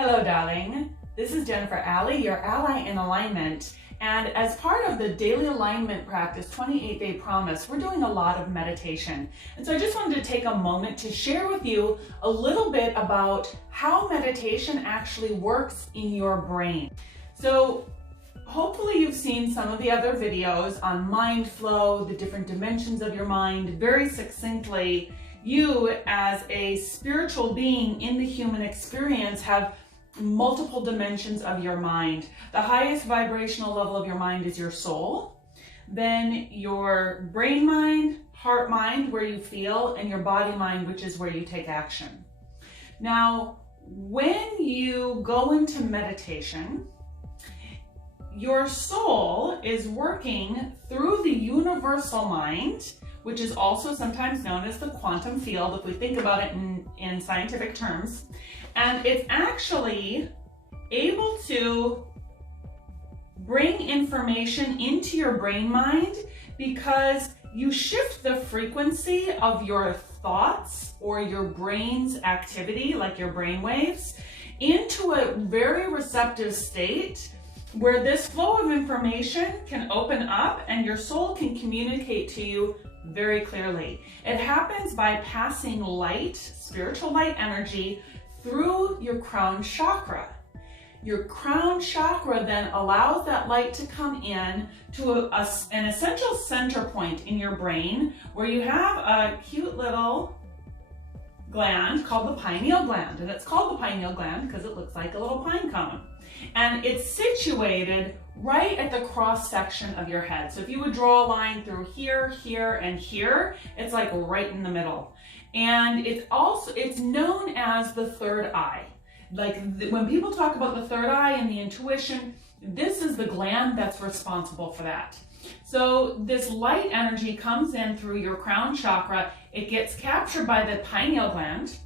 Hello, darling. This is Jennifer Alley, your ally in alignment. And as part of the daily alignment practice, 28-day promise, we're doing a lot of meditation. And so I just wanted to take a moment to share with you a little bit about how meditation actually works in your brain. So hopefully you've seen some of the other videos on mind flow, the different dimensions of your mind, very succinctly. You, as a spiritual being in the human experience, have multiple dimensions of your mind. The highest vibrational level of your mind is your soul, then your brain mind, heart mind, where you feel, and your body mind, which is where you take action. Now, when you go into meditation, your soul is working through the universal mind, which is also sometimes known as the quantum field, if we think about it in scientific terms. And it's actually able to bring information into your brain mind because you shift the frequency of your thoughts or your brain's activity, like your brain waves, into a very receptive state where this flow of information can open up and your soul can communicate to you very clearly. It happens by passing light, spiritual light energy, through your crown chakra. Your crown chakra then allows that light to come in to an essential center point in your brain where you have a cute little gland called the pineal gland. And it's called the pineal gland because it looks like a little pine cone. And it's situated right at the cross section of your head. So if you would draw a line through here, here, and here, it's like right in the middle. And it's known as the third eye. Like when people talk about the third eye and the intuition, this is the gland that's responsible for that. So this light energy comes in through your crown chakra. It gets captured by the pineal gland.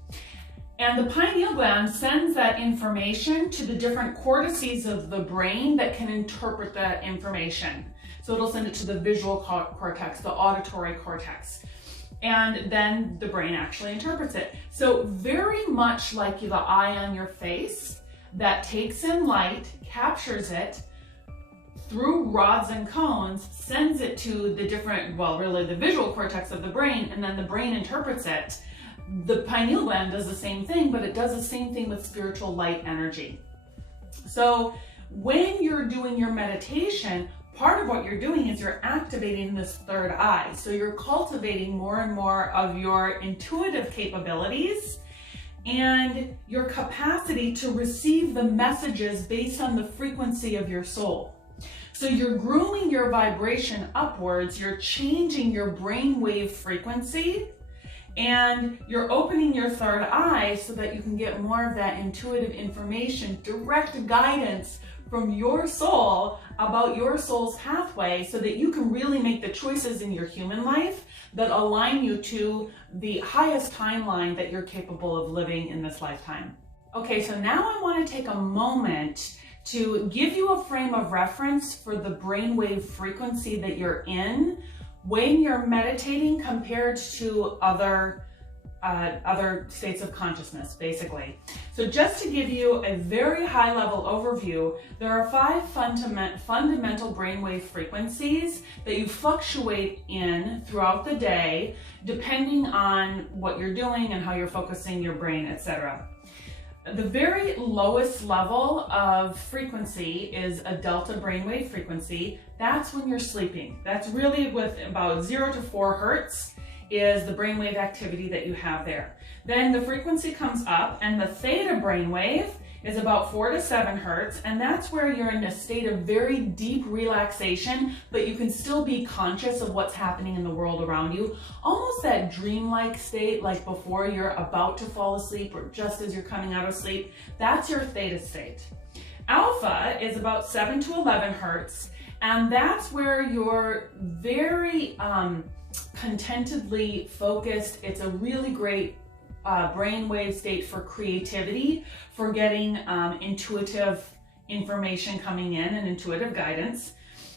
And the pineal gland sends that information to the different cortices of the brain that can interpret that information. So it'll send it to the visual cortex, the auditory cortex. And then the brain actually interprets it. So very much like the eye on your face that takes in light, captures it through rods and cones, sends it to the different, well, really the visual cortex of the brain, and then the brain interprets it. The pineal gland does the same thing, but it does the same thing with spiritual light energy. So when you're doing your meditation, part of what you're doing is you're activating this third eye. So you're cultivating more and more of your intuitive capabilities and your capacity to receive the messages based on the frequency of your soul. So you're grooming your vibration upwards, you're changing your brainwave frequency, and you're opening your third eye so that you can get more of that intuitive information, direct guidance from your soul about your soul's pathway so that you can really make the choices in your human life that align you to the highest timeline that you're capable of living in this lifetime. Okay, so now I want to take a moment to give you a frame of reference for the brainwave frequency that you're in when you're meditating compared to other states of consciousness, basically. So just to give you a very high level overview, there are 5 fundamental brainwave frequencies that you fluctuate in throughout the day, depending on what you're doing and how you're focusing your brain, etc. The very lowest level of frequency is a delta brainwave frequency. That's when you're sleeping. That's really with about 0 to 4 hertz is the brainwave activity that you have there. Then the frequency comes up and the theta brainwave is about 4 to 7 hertz, and that's where you're in a state of very deep relaxation, but you can still be conscious of what's happening in the world around you. Almost that dreamlike state, like before you're about to fall asleep or just as you're coming out of sleep. That's your theta state. Alpha is about 7 to 11 hertz, and that's where you're very contentedly focused. It's a really great brainwave state for creativity, for getting intuitive information coming in and intuitive guidance.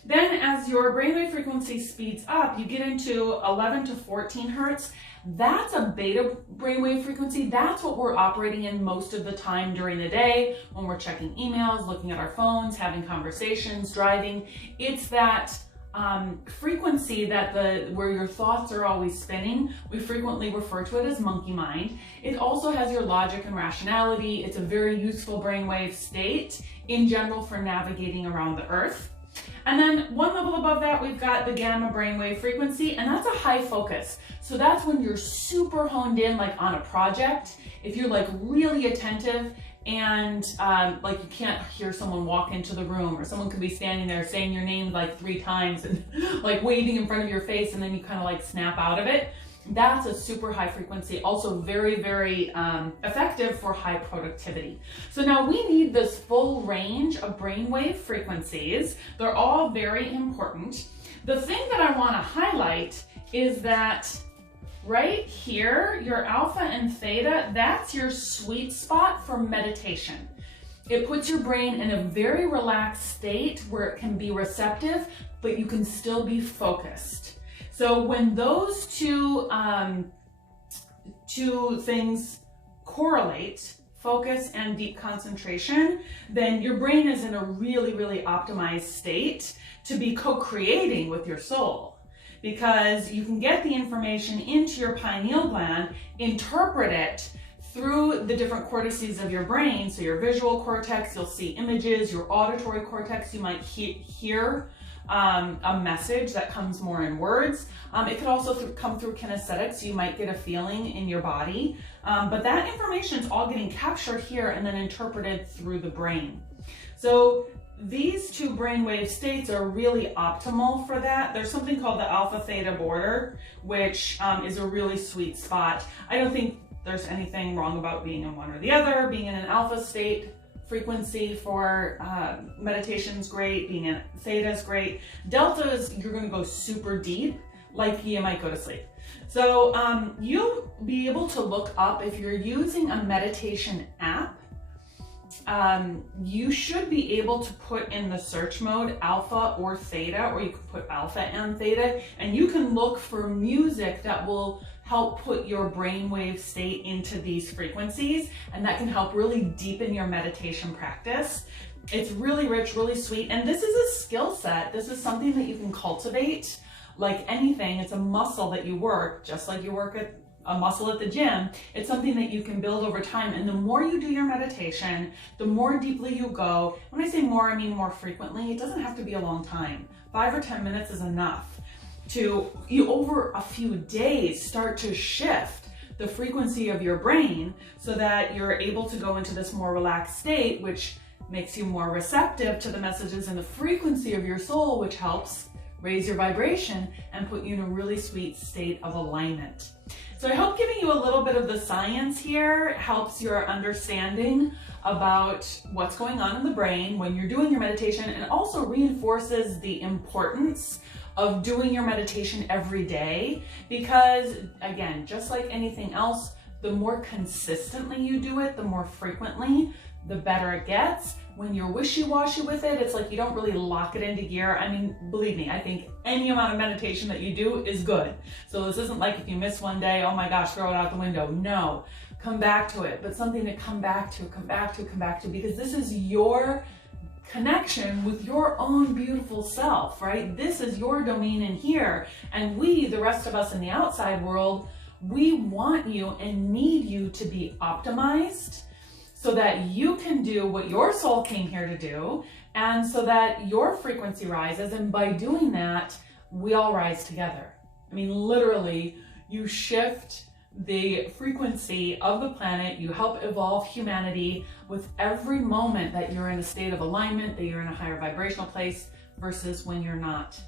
Then as your brainwave frequency speeds up, you get into 11 to 14 hertz. That's a beta brainwave frequency. That's what we're operating in most of the time during the day when we're checking emails, looking at our phones, having conversations, driving. It's that frequency that where your thoughts are always spinning. We frequently refer to it as monkey mind. It also has your logic and rationality. It's a very useful brainwave state in general for navigating around the earth. And then one level above that, we've got the gamma brainwave frequency, and that's a high focus. So that's when you're super honed in, like on a project. If you're like really attentive and like you can't hear someone walk into the room, or someone could be standing there saying your name like 3 times and like waving in front of your face, and then you kind of like snap out of it. That's a super high frequency, also very, very effective for high productivity. So now we need this full range of brainwave frequencies. They're all very important. The thing that I want to highlight is that right here, your alpha and theta, that's your sweet spot for meditation. It puts your brain in a very relaxed state where it can be receptive, but you can still be focused. So when those two things correlate, focus and deep concentration, then your brain is in a really, really optimized state to be co-creating with your soul, because you can get the information into your pineal gland, interpret it through the different cortices of your brain. So your visual cortex, you'll see images. Your auditory cortex, you might hear a message that comes more in words. It could also come through kinesthetics. You might get a feeling in your body, but that information is all getting captured here and then interpreted through the brain. So these two brainwave states are really optimal for that. There's something called the alpha theta border, which is a really sweet spot. I don't think there's anything wrong about being in one or the other. Being in an alpha state frequency for meditation is great. Being in theta is great. Delta is, you're going to go super deep, like you might go to sleep. So you'll be able to look up, if you're using a meditation app, you should be able to put in the search mode alpha or theta, or you can put alpha and theta, and you can look for music that will help put your brainwave state into these frequencies, and that can help really deepen your meditation practice. It's really rich, really sweet, and this is a skill set. This is something that you can cultivate like anything. It's a muscle that you work, just like you work at a muscle at the gym. It's something that you can build over time, and the more you do your meditation, the more deeply you go. When I say more, I mean more frequently. It doesn't have to be a long time. 5 or 10 minutes is enough to, you over a few days, start to shift the frequency of your brain so that you're able to go into this more relaxed state, which makes you more receptive to the messages in the frequency of your soul, which helps raise your vibration and put you in a really sweet state of alignment. So I hope giving you a little bit of the science here helps your understanding about what's going on in the brain when you're doing your meditation, and also reinforces the importance of doing your meditation every day, because again, just like anything else, the more consistently you do it, the more frequently, the better it gets. When you're wishy-washy with it, it's like you don't really lock it into gear. I mean, believe me, I think any amount of meditation that you do is good. So this isn't like if you miss one day, oh my gosh, throw it out the window. No, come back to it, but something to come back to, because this is your connection with your own beautiful self, right? This is your domain in here. And we, the rest of us in the outside world, we want you and need you to be optimized so that you can do what your soul came here to do, and so that your frequency rises. And by doing that, we all rise together. I mean, literally, you shift the frequency of the planet, you help evolve humanity with every moment that you're in a state of alignment, that you're in a higher vibrational place versus when you're not.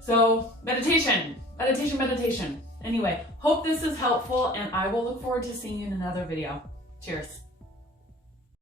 So meditation. Anyway, hope this is helpful, and I will look forward to seeing you in another video. Cheers.